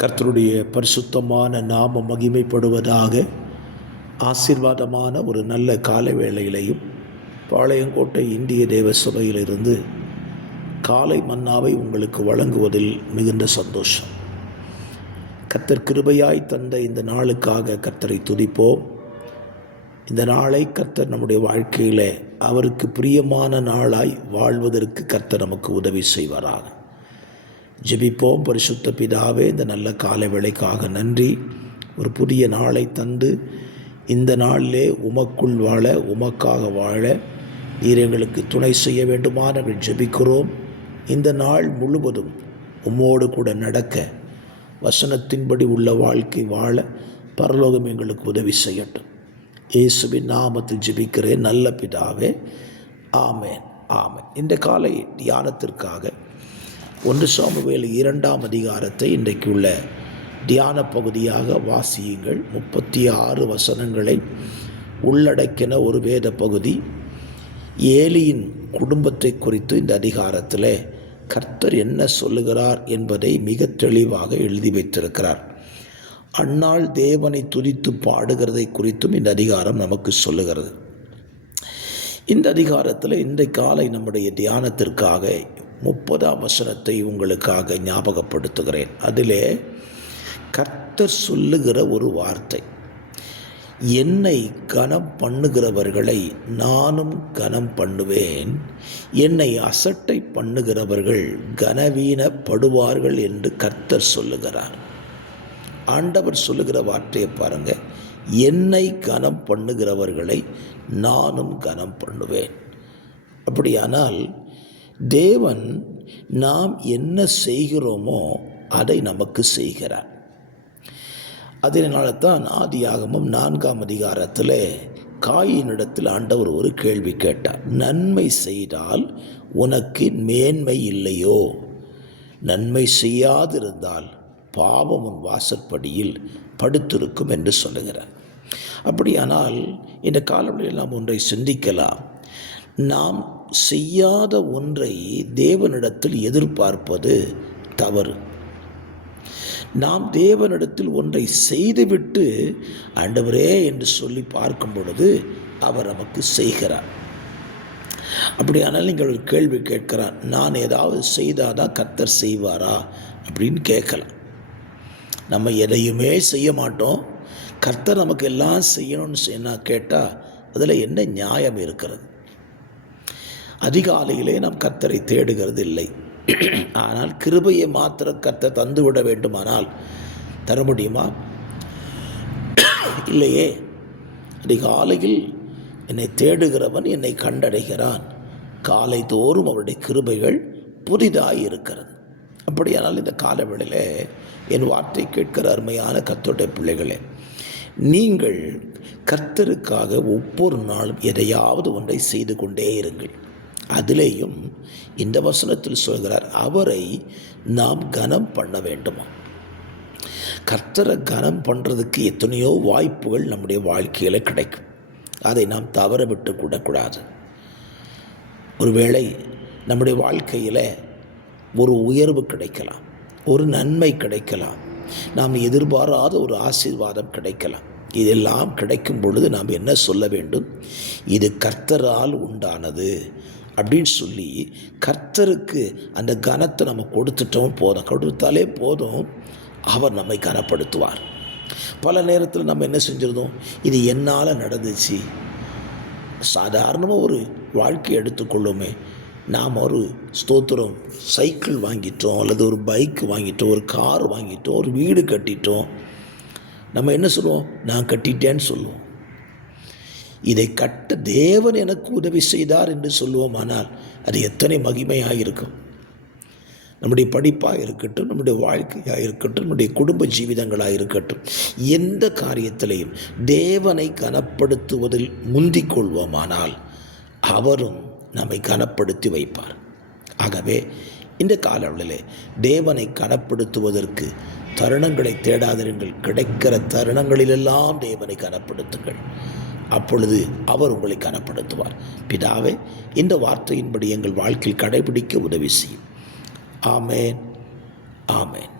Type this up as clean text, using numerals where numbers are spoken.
கர்த்தருடைய பரிசுத்தமான நாமம் மகிமைப்படுவதாக. ஆசீர்வாதமான ஒரு நல்ல காலை வேளையிலையும் பாளையங்கோட்டை இந்திய தேவ சபையிலிருந்து காலை மன்னாவை உங்களுக்கு வழங்குவதில் மிகுந்த சந்தோஷம். கர்த்தர் கிருபையாய் தந்த இந்த நாளுக்காக கர்த்தரை துதிப்போம். இந்த நாளை கர்த்தர் நம்முடைய வாழ்க்கையில் அவருக்கு பிரியமான நாளாய் வாழ்வதற்கு கர்த்தர் நமக்கு உதவி செய்வாராக. ஜெபிப்போம். பரிசுத்த பிதாவே, இந்த நல்ல காலை வேளைக்காக நன்றி. ஒரு புதிய நாளை தந்து இந்த நாளிலே உமக்குள் வாழ, உமக்காக வாழ நீர் எங்களுக்கு துணை செய்ய வேண்டுமா நாங்கள் ஜெபிக்கிறோம். இந்த நாள் முழுவதும் உம்மோடு கூட நடக்க, வசனத்தின்படி உள்ள வாழ்க்கை வாழ பரலோகம் எங்களுக்கு உதவி செய்யட்டும். இயேசுவின் நாமத்தில் ஜெபிக்கிறேன் நல்ல பிதாவே, ஆமேன் ஆமேன். இந்த காலை தியானத்திற்காக 1 சாமுவேல் 2ஆம் அதிகாரத்தை இன்றைக்கு உள்ள தியான பகுதியாக வாசியுங்கள். 36 வசனங்களை உள்ளடக்கின ஒரு வேத பகுதி. ஏலியின் குடும்பத்தை குறித்து இந்த அதிகாரத்தில் கர்த்தர் என்ன சொல்லுகிறார் என்பதை மிக தெளிவாக எழுதி வைத்திருக்கிறார். அன்னாள் தேவனை துதித்து பாடுகிறதை குறித்தும் இந்த அதிகாரம் நமக்கு சொல்லுகிறது. இந்த அதிகாரத்தில் இந்த காலை நம்முடைய தியானத்திற்காக 30ஆம் வசனத்தை உங்களுக்காக ஞாபகப்படுத்துகிறேன். அதிலே கர்த்தர் சொல்லுகிற ஒரு வார்த்தை, என்னை கனம் பண்ணுகிறவர்களை நானும் கனம் பண்ணுவேன், என்னை அசட்டை பண்ணுகிறவர்கள் கனவீனப்படுவார்கள் என்று கர்த்தர் சொல்லுகிறார். ஆண்டவர் சொல்லுகிற வார்த்தையை பாருங்க, என்னை கனம் பண்ணுகிறவர்களை நானும் கனம் பண்ணுவேன். அப்படியானால் தேவன் நாம் என்ன செய்கிறோமோ அதை நமக்கு செய்கிறார். அதனால தான் ஆதியாகமம் 4ஆம் அதிகாரத்தில் காயினிடத்தில் ஆண்டவர் ஒரு கேள்வி கேட்டார். நன்மை செய்தால் உனக்கு மேன்மை இல்லையோ? நன்மை செய்யாதிருந்தால் பாவம் உன் வாசற்படியில் படுத்திருக்கும் என்று சொல்லுகிறார். அப்படியானால் இந்த காலங்களில் நாம் ஒன்றை சிந்திக்கலாம். நாம் செய்யாத ஒன்றை தேவனிடத்தில் எதிர்பார்ப்பது தவறு. நாம் தேவனிடத்தில் ஒன்றை செய்துவிட்டு ஆண்டவரே என்று சொல்லி பார்க்கும் பொழுது அவர் நமக்கு செய்கிறார். அப்படியானால் நீங்கள் ஒரு கேள்வி கேட்கிறார், நான் ஏதாவது செய்தாதான் கர்த்தர் செய்வாரா அப்படின்னு கேட்கலாம். நம்ம எதையுமே செய்ய மாட்டோம், கர்த்தர் நமக்கு எல்லாம் செய்யணும்னு கேட்டால் அதில் என்ன நியாயம் இருக்கிறது? அதிகாலையிலே நாம் கர்த்தரை தேடுகிறது இல்லை. ஆனால் கிருபையை மாத்திர கர்த்தர் தந்துவிட வேண்டுமானால் தர முடியுமா? இல்லையே. அதிகாலையில் என்னை தேடுகிறவன் என்னை கண்டடைகிறான், காலை தோறும் அவருடைய கிருபைகள் புதிதாக இருக்கிறது. அப்படியானால் இந்த காலவெளியில் என் வார்த்தை கேட்கிற அருமையான கர்த்தருடைய பிள்ளைகளே, நீங்கள் கர்த்தருக்காக ஒவ்வொரு நாளும் எதையாவது ஒன்றை செய்து கொண்டே இருங்கள். அதிலேயும் இந்த வசனத்தில் சொல்கிறார், அவரை நாம் கனம் பண்ண வேண்டுமா? கர்த்தரை கனம் பண்ணுறதுக்கு எத்தனையோ வாய்ப்புகள் நம்முடைய வாழ்க்கையில் கிடைக்கும். அதை நாம் தவற விட்டு கூடக்கூடாது. ஒருவேளை நம்முடைய வாழ்க்கையில் ஒரு உயர்வு கிடைக்கலாம், ஒரு நன்மை கிடைக்கலாம், நாம் எதிர்பாராத ஒரு ஆசீர்வாதம் கிடைக்கலாம். இதெல்லாம் கிடைக்கும் பொழுது நாம் என்ன சொல்ல வேண்டும்? இது கர்த்தரால் உண்டானது அப்படின்னு சொல்லி கர்த்தருக்கு அந்த கனத்தை நம்ம கொடுத்தாலே போதும், அவர் நம்மை கனப்படுத்துவார். பல நேரத்தில் நம்ம என்ன செஞ்சிருந்தோம், இது என்னால் நடந்துச்சு. சாதாரணமாக ஒரு வாழ்க்கையை எடுத்துக்கொள்ளுமே, நாம் ஒரு ஸ்தோத்திரம் சைக்கிள் வாங்கிட்டோம், அல்லது ஒரு பைக் வாங்கிட்டோம், ஒரு கார் வாங்கிட்டோம், ஒரு வீடு கட்டிட்டோம். நம்ம என்ன சொல்லுவோம்? நான் கட்டிட்டேன்னு சொல்லுவோம். இதை கட்ட தேவன் எனக்கு உதவி செய்தார் என்று சொல்லுவோம். ஆனால் அது எத்தனை மகிமையாக இருக்கும். நம்முடைய படிப்பாக இருக்கட்டும், நம்முடைய வாழ்க்கையாக இருக்கட்டும், நம்முடைய குடும்ப ஜீவிதங்களாக இருக்கட்டும், எந்த காரியத்திலையும் தேவனை கனப்படுத்துவதில் முந்திக் கொள்வோமானால் அவரும் நம்மை கனப்படுத்தி வைப்பார். ஆகவே இந்த காலவெளியிலே தேவனை கனப்படுத்துவதற்கு தருணங்களை தேடாதிருங்கள். கிடைக்கிற தருணங்களிலெல்லாம் தேவனை கனப்படுத்துங்கள். அப்பொழுது அவர் உங்களை கனப்படுத்துவார். பிதாவே, இந்த வார்த்தையின்படி எங்கள் வாழ்க்கையில் கடைபிடிக்க உதவி செய்யும். ஆமேன், ஆமேன்.